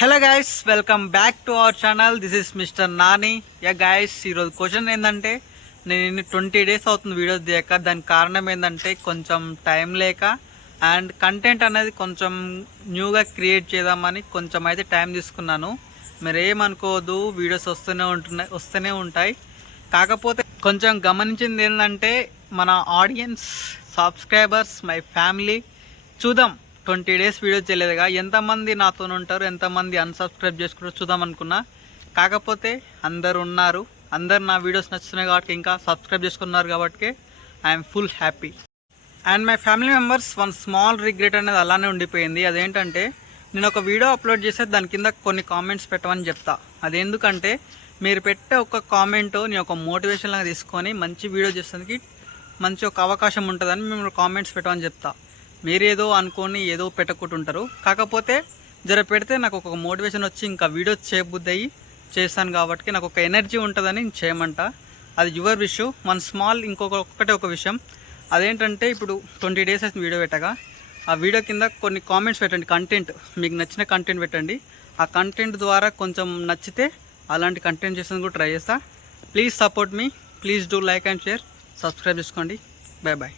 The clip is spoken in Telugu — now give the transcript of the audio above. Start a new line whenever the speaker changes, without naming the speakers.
Hello guys welcome back to our channel this is mister Nani yeah guys ఈరోజు క్వశ్చన్ ఏంటంటే నేను ఇన్ని ట్వంటీ డేస్ అవుతుంది వీడియోస్ తీయక దానికి కారణం ఏంటంటే కొంచెం టైం లేక అండ్ కంటెంట్ అనేది కొంచెం న్యూగా క్రియేట్ చేద్దామని కొంచెం అయితే టైం తీసుకున్నాను. మీరు ఏమనుకోవద్దు వీడియోస్ వస్తూనే ఉంటున్నాయి వస్తూనే ఉంటాయి. కాకపోతే కొంచెం గమనించింది ఏంటంటే మన ఆడియన్స్ సబ్స్క్రైబర్స్ మై ఫ్యామిలీ చూద్దాం. ట్వంటీ డేస్ వీడియో చేయలేదుగా. ఎంతమంది నాతో ఉంటారు ఎంతమంది అన్సబ్స్క్రైబ్ చేసుకుంటారు చూద్దాం అనుకున్నా. కాకపోతే అందరు ఉన్నారు. అందరు నా వీడియోస్ నచ్చుతున్నాయి కాబట్టి ఇంకా సబ్స్క్రైబ్ చేసుకున్నారు కాబట్టి I'm full happy and my family members one small regret అనేది అలానే ఉండిపోయింది. అదేంటంటే నేను ఒక వీడియో అప్లోడ్ చేస్తే దాని కింద కొన్ని కామెంట్స్ పెట్టమని చెప్తా. అదెందుకంటే మీరు పెట్టే ఒక కామెంట్ నేను ఒక మోటివేషన్ లాగా తీసుకొని మంచి వీడియో చేసేందుకు మంచి ఒక అవకాశం ఉంటుందని మేము కామెంట్స్ పెట్టమని చెప్తా. మీరేదో అనుకొని ఏదో పెట్టకుంటుంటారు. కాకపోతే జర పెడితే నాకు ఒక మోటివేషన్ వచ్చి ఇంకా వీడియోస్ చేయబుద్ది అయ్యి చేస్తాను కాబట్టి నాకు ఒక ఎనర్జీ ఉంటుందని నేను చేయమంట. అది యువర్ విష్ మన స్మాల్ ఇంకొక ఒక్కటే ఒక విషయం. అదేంటంటే ఇప్పుడు ట్వంటీ డేస్ అయితే వీడియో పెట్టగా. ఆ వీడియో కింద కొన్ని కామెంట్స్ పెట్టండి కంటెంట్ మీకు నచ్చిన కంటెంట్ పెట్టండి. ఆ కంటెంట్ ద్వారా కొంచెం నచ్చితే అలాంటి కంటెంట్ చేసేందుకు కూడా ట్రై చేస్తా. Please support me please do like and share subscribe చేసుకోండి. Bye bye